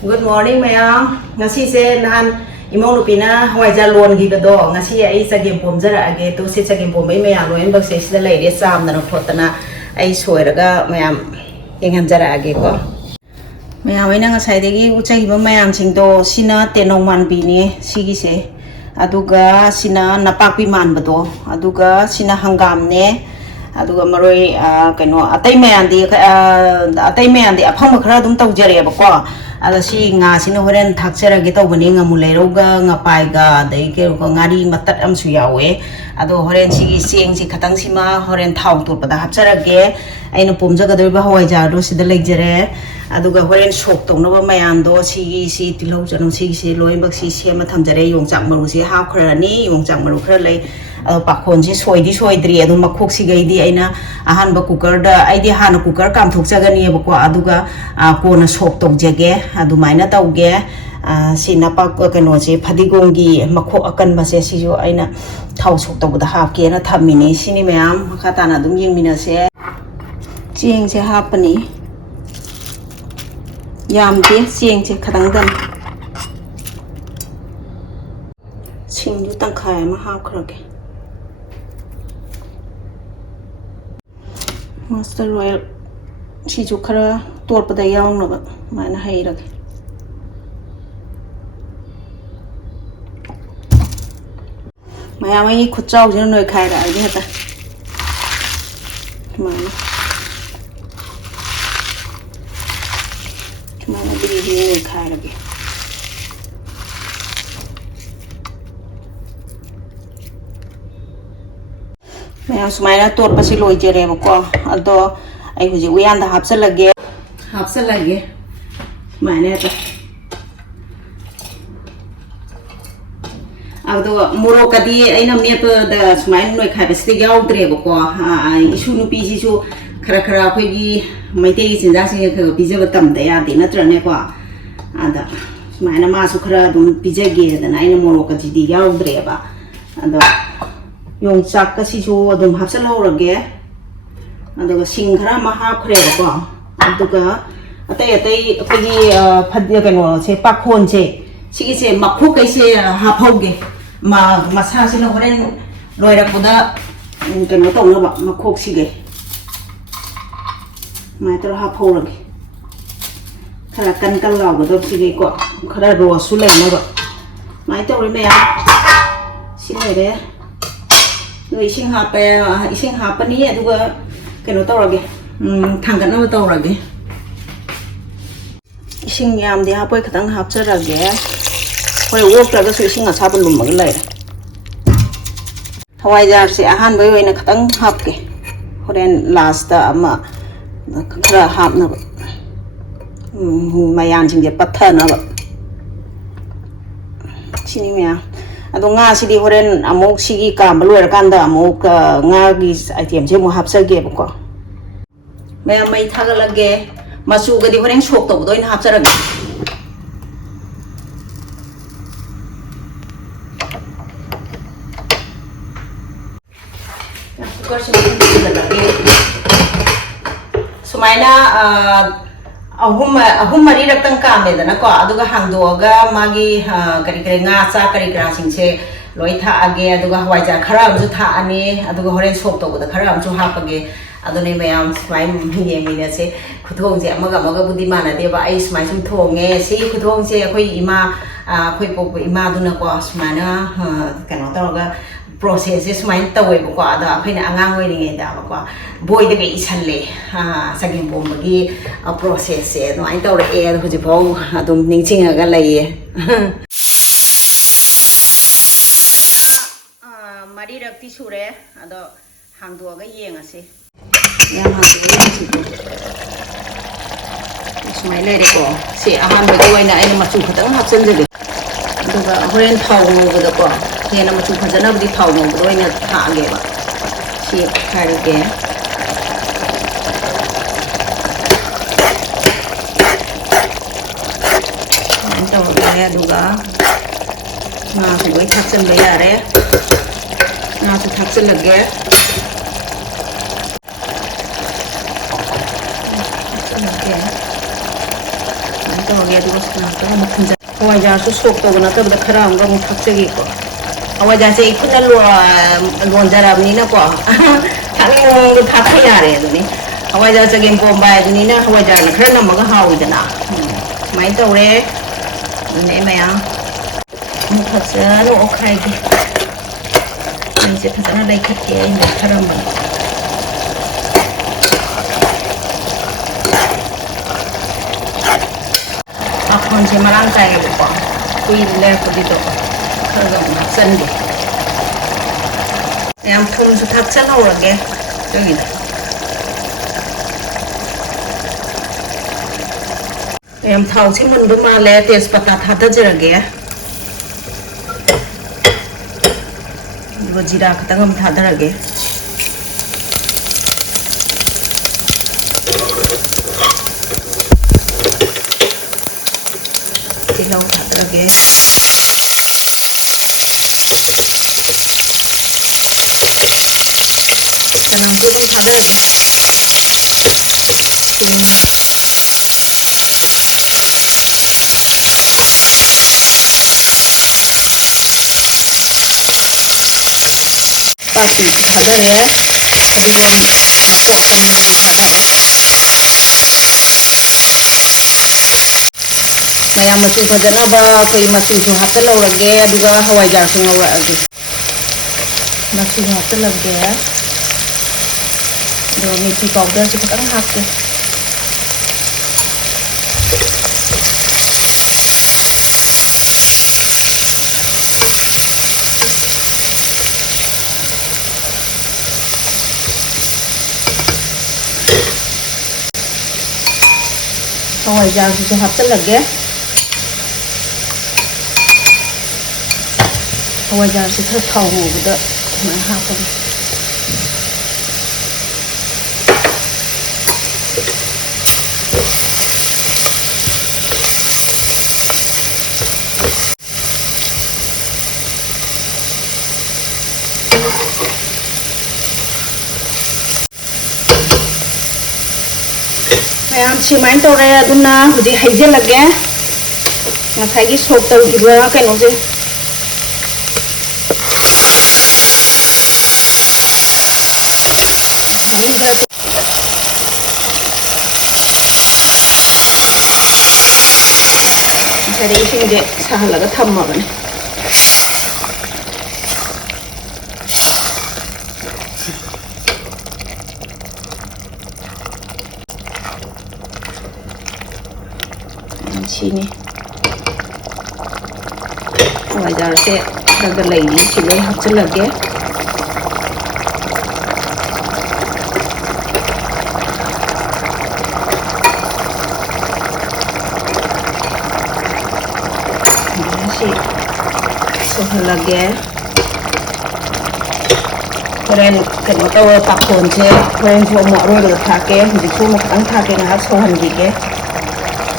Good morning ma'am. Ngasi se nahan imong lupina hawai ja lon gi do ngasi ai sagem pom jara age to se sagem pom mai ma'am loin bak se sida lai re sam na photana ai soiraga ma'am yengan jara age ko ma'am ina ngasai degi uchai ba ma'am sing do sina tenong man bi ni sigi se aduga sina napak bi man ba do aduga sina hangam ne aduga maroi kaino atai ma'am di afang khara dum tau jare ba ko ada si nga sino horen thakchara ge to bani nga mulairoga nga paiga dai ke ko ngari matat am su yawe ado horen si sing si khatang sima horen thau tur pada hapchara ge aina pomja ga doi ba hawai jar do sida legjare aduga horen sok tong no ba mayam do si tilhau janum si loi bak si sema thamjare yongchak maru si ha khrani yongchak maru khra lei pakon si soidri adu makhok si gaidi aina ahan ba cooker da aidi hana cooker kam thok jagani ba ko aduga kona sok tok jage adu maina tauge si napak kano si phadigonggi makhok akan ba se si jo aina thau sok tok da hap ke na thamini sini ma'am khatana dum yengmina se ching se hapani yam de ching se khadang dam ching ju tang khai ma hap khrage Master Royal si ju khara tor pada yaung no ba mana hai rage maya mai khut chau jin noi khai ra ge hata mana biri noi khai rage maya sumaina tor pasi loi jere ba ko ado ai huji uyan da hapsalage mana ta ado moro kadi aina mep da sumain noi khai basti yaw dre ba ko isu nu pi ji su khara khoi gi maite gi chinja sing kha pi je ba tam da ya de na tra ne ko ada sumaina ma su khara dum pi je ge da na aina moro kadi di yaw dre ba ado yongchak ka si jo adum hapsal horage aduga sing khara ma hap khre ba ko aduga atai akogi phadya kano se pakhon se sigi se makhu kai se haphoge masa se no horen loira koda kano tong na ba makhok sige mai tor haphorage khara kan law ba do sige ko khara ro su lai na ba mai tor me ya si le Noi ising hapa ni aduga keno tawrage thangkat na tawrage ising yam de hapoi khatang hapcharage hoi wok traga su ising asaba lumma ga lai hawai jar se ahan bai waina khatang hapke horen last da ama khara hapna mayan sing je pathana ba sini mea ado nga sidi horen amok sigi ka maluer kanda amok nga gi item je mo hapsage ko mai thagalage masu gadi horen sok to doin hapsarage cooker sumaina ahum mari raktang kame dana ko aduga hangdoga magi kari nga cha kari singse loi tha age aduga hawai ja khara amju tha ani aduga horen sok to da khara amju hapage adone mayam smai ye mine se khuthong je amaga budi mana deba ai smai sum thonge se khuthong se khoi ima khoi pok ima duna ko smana kano taroga process is main tawai ko ada akhina angang oi ringe da ko boy de ge isalle sagim bom gi process e no ai tawre e ho ji phau adum ningching ga lai mari rakti sure ado hangdo ga yeng ase ya hangdo smai le ko se ahan ba ko ina ai ma chu khatang hapsen je aduga horen thau ngo ga ko Hena machu phajana budi thau no bro ina tha ge ba si khari ge to ge aduga na su goi thak chen ba ya re na su thak chen lage tꯧꯔꯒꯦ ꯑꯗꯨꯒ ꯉꯥꯛꯇꯪ ꯑꯃꯨꯛ ꯊꯝꯖ ꯍꯋꯥꯏꯖꯥꯔꯁꯨ ꯁꯣꯛ ꯇꯧꯕ ꯅꯠꯇꯕꯗ ꯈꯔ ꯑꯃꯨꯛ ꯊꯛꯆꯒꯦꯀꯣ ꯍꯋꯥꯏꯖꯥꯔꯁꯦ ꯑꯩ ꯈꯨꯠꯅ ꯂꯣꯟꯖꯔꯕꯅꯤꯅꯀꯣ ꯊꯥꯛꯅꯤꯡꯕ ꯃꯑꯣꯡꯗ ꯊꯥꯛꯄ ꯌꯥꯔꯦ ꯑꯗꯨꯅꯤ ꯍꯋꯥꯏꯖꯥꯔ ꯆꯒꯦꯝꯄꯣꯝꯕ ꯍꯥꯏꯗꯨꯅꯤꯅ ꯍꯋꯥꯏꯖꯥꯔꯅ ꯈꯔ ꯅꯝꯃꯒ ꯍꯥꯎꯏꯗꯅ ꯁꯨꯃꯥꯏꯅ ꯇꯧꯔꯦ ꯑꯗꯨꯅꯦ ꯃꯌꯥꯝ ꯑꯃꯨꯛ ꯐꯖꯅ ꯑꯣꯠꯈꯥꯏꯒꯦ ꯃꯩꯁꯦ ꯐꯖꯅ ꯂꯩꯈꯠꯀꯦ ꯑꯩ ꯂꯩꯊꯔꯝꯕꯅꯤ ꯄꯥꯈꯣꯟꯁꯦ ꯃꯔꯥꯡ ꯀꯥꯏꯌꯦꯕꯀꯣ ꯀꯨꯏꯅ ꯂꯩꯔꯛꯄꯒꯤꯗꯣ ꯈꯔꯒ ꯑꯃꯨꯛ ꯍꯥꯞꯆꯟꯒꯦ ꯌꯥꯝ ꯊꯨꯝꯁꯨ ꯊꯥꯛꯆꯜꯍꯧꯔꯒꯦ ꯑꯗꯨꯒꯤꯗ ꯌꯥꯝ ꯊꯥꯎꯁꯤ ꯃꯨꯟꯕ ꯃꯥꯜꯂꯦ ꯇꯦꯖꯄꯇꯥ ꯊꯥꯗꯖꯔꯒꯦ ꯑꯗꯨꯒ ꯖꯤꯔꯥ ꯈꯤꯇꯪ ꯑꯃ ꯊꯥꯗꯔꯒꯦ ꯇꯤꯜꯍꯧ ꯊꯥꯗꯔꯒꯦ ꯆꯅꯝꯁꯨ ꯑꯗꯨꯝ ꯊꯥꯗꯔꯒꯦ ꯄꯥꯛꯄꯤꯁꯨ ꯊꯥꯗꯔꯦ ꯐꯗꯤꯒꯣꯝ ꯃꯄꯣꯠ ꯑꯀꯪꯕ ꯑꯃ ꯊꯥꯗꯔꯦ ꯃꯌꯥꯝ ꯃꯆꯨ ꯐꯖꯅꯕ ꯑꯩꯈꯣꯏ ꯃꯆꯨꯁꯨ ꯍꯥꯞꯆꯜꯍꯧꯔꯒꯦ ꯑꯗꯨꯒ ꯍꯋꯥꯏꯖꯥꯔꯁꯨ ꯉꯧꯔꯛꯑꯒꯦ ꯃꯆꯨ ꯍꯥꯞꯆꯜꯂꯒꯦ ꯑꯗꯨꯒ ꯃꯤꯊꯤ ꯄꯥꯎꯗꯔꯁꯨ ꯈꯤꯇꯪ ꯍꯥꯞꯀꯦ ꯍꯋꯥꯏꯖꯥꯔꯁꯤꯁꯨ ꯍꯥꯞꯆꯜꯂꯒꯦ ꯍꯋꯥꯏꯖꯥꯔꯁꯤ ꯈꯔ ꯊꯥꯎ ꯉꯧꯕꯗ ꯁꯨꯃꯥꯏꯅ ꯍꯥꯞꯄꯒꯦ ꯃꯌꯥꯝ ꯁꯨꯃꯥꯏꯅ ꯇꯧꯔꯦ ꯑꯗꯨꯅ ꯍꯧꯖꯤꯛ ꯍꯩꯖꯤꯜꯂꯒꯦ ꯉꯁꯥꯏꯒꯤ ꯁꯣꯛ ꯇꯧꯈꯤꯕ ꯀꯩꯅꯣꯁꯦ ꯉꯁꯥꯏꯗ ꯏꯁꯤꯡꯁꯦ ꯁꯥꯍꯜꯂꯒ ꯊꯝꯃꯕꯅꯦ ꯁꯤꯅꯤ ꯍꯋꯥꯏꯖꯥꯔꯁꯦ ꯈꯔꯒ ꯂꯩꯔꯤ ꯁꯤ ꯂꯣꯏ ꯍꯥꯞꯆꯤꯜꯂꯒꯦ ꯁꯤ ꯁꯧꯍꯜꯂꯒꯦ ꯍꯣꯔꯦꯟ ꯀꯩꯅꯣ ꯇꯧꯔ ꯄꯥꯈꯣꯟꯁꯦ ꯍꯣꯔꯦꯟꯁꯨ ꯑꯃꯨꯛ ꯑꯔꯣꯏꯕꯗ ꯊꯥꯛꯀꯦ ꯍꯧꯖꯤꯛꯁꯨ ꯑꯃꯨꯛ ꯈꯤꯇꯪ ꯊꯥꯛꯀꯦ ꯉꯥꯏꯍꯥꯛ ꯁꯧꯍꯟꯈꯤꯒꯦ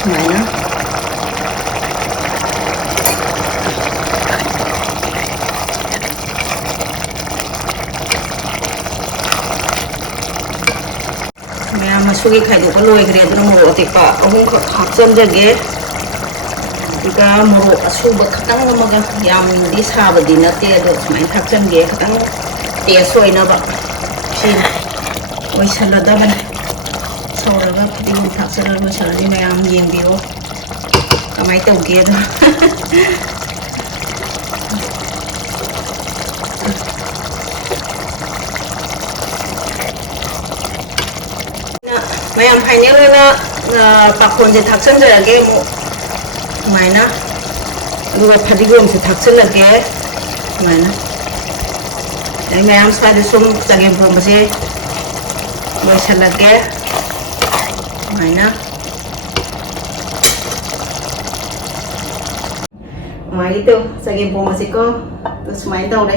ꯁꯨꯃꯥꯏꯅ ꯃꯌꯥꯝ ꯃꯁꯨꯒꯤ ꯈꯥꯏꯗꯣꯛꯄ ꯂꯣꯏꯈ꯭ꯔꯦ ꯑꯗꯨꯅ ꯃꯣꯔꯣꯛ ꯑꯇꯦꯛꯄ ꯑꯍꯨꯝꯈꯛ ꯍꯥꯞꯆꯟꯖꯒꯦ ꯑꯗꯨꯒ ꯃꯣꯔꯣꯛ ꯑꯁꯨꯕ ꯈꯤꯇꯪ ꯑꯃꯒ ꯌꯥꯝꯅꯗꯤ ꯁꯥꯕꯗꯤ ꯅꯠꯇꯦ ꯑꯗꯣ ꯁꯨꯃꯥꯏꯅ ꯊꯥꯛꯆꯟꯒꯦ ꯈꯤꯇꯪ ꯇꯦꯁ ꯑꯣꯏꯅꯕ ꯁꯤꯅ ꯂꯣꯏꯁꯜꯂꯗꯕꯅꯤ ꯁꯧꯔꯒ ꯐꯗꯤꯒꯣꯝ ꯊꯥꯛꯆꯜꯂꯒ ꯂꯣꯏꯁꯜꯂꯅꯤ ꯃꯌꯥꯝ ꯌꯦꯡꯕꯤꯌꯣ ꯀꯃꯥꯏꯅ ꯇꯧꯒꯦꯗꯣ ꯃꯌꯥꯝ ꯐꯥꯏꯅꯦꯜ ꯑꯣꯏꯅ ꯄꯥꯈꯣꯟꯁꯦ ꯊꯥꯛꯆꯟꯖꯔꯒꯦ ꯑꯃꯨꯛ ꯁꯨꯃꯥꯏꯅ ꯑꯗꯨꯒ ꯐꯗꯤꯒꯣꯝꯁꯦ ꯊꯥꯛꯆꯜꯂꯒꯦ ꯁꯨꯃꯥꯏꯅ ꯑꯗꯩ ꯃꯌꯥꯝ ꯁ꯭ꯋꯥꯏꯗ ꯁꯨꯝ ꯆꯒꯦꯝꯄꯣꯝꯕꯁꯦ ꯂꯣꯏꯁꯜꯂꯒꯦ ꯁꯨꯃꯥꯏꯅ ꯁꯨꯃꯥꯏꯅ ꯇꯧ ꯆꯒꯦꯝꯄꯣꯝꯕꯁꯦꯀꯣ ꯁꯨꯃꯥꯏꯅ ꯇꯧꯔꯦ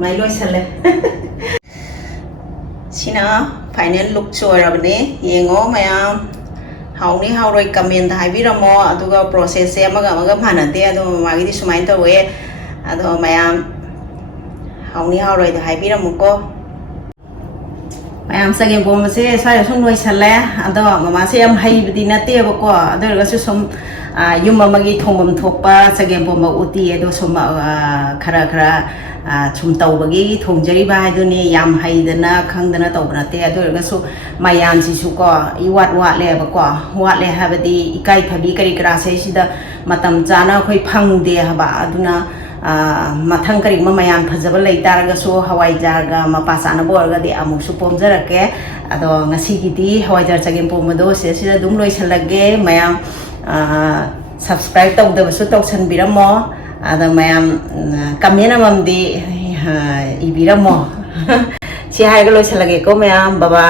ꯃꯥꯏ ꯂꯣꯏꯁꯜꯂꯦ ꯁꯤꯅ ꯐꯥꯏꯅꯦꯜ ꯂꯨꯛꯁꯨ ꯑꯣꯏꯔꯕꯅꯦ ꯌꯦꯡꯉꯣ ꯃꯌꯥꯝ ꯍꯥꯎꯅꯤ ꯍꯥꯎꯔꯣꯏ ꯀꯃꯦꯟꯗ ꯍꯥꯏꯕꯤꯔꯝꯃꯣ ꯑꯗꯨꯒ ꯄ꯭ꯔꯣꯁꯦꯁꯁꯦ ꯑꯃꯒ ꯃꯥꯟꯅꯗꯦ ꯑꯗꯣ ꯃꯃꯥꯒꯤꯗꯤ ꯁꯨꯃꯥꯏꯅ ꯇꯧꯋꯦ ꯑꯗꯣ ꯃꯌꯥꯝ ꯍꯥꯎꯅꯤ ꯍꯥꯎꯔꯣꯏꯗ ꯍꯥꯏꯕꯤꯔꯝꯃꯨꯀꯣ mayam sagem pom se sai sum noi sale ado mama se am hai bidi na te ba ko ado ga su sum yum magi thomam thokpa sagem pom uti edo sum khara khara chum tau bagi thongjari ba do ni yam hai dana khang dana tau na te ado ga su mayam si su ko I wat le ba ko wat le ha badi ikai thabi kari kra se sida matam chana khoi phang de ha ba aduna mathang kari mayam phajaba lei taraga so hawai jarga mapasana borga de amu su pomjarake ado ngasi gidi hawai jar chagem pomado se sida dum loi salage mayam subscribe tau da su tau san biramo ado mayam comment amam di ibiramo si hai ga loi salage ko mayam baba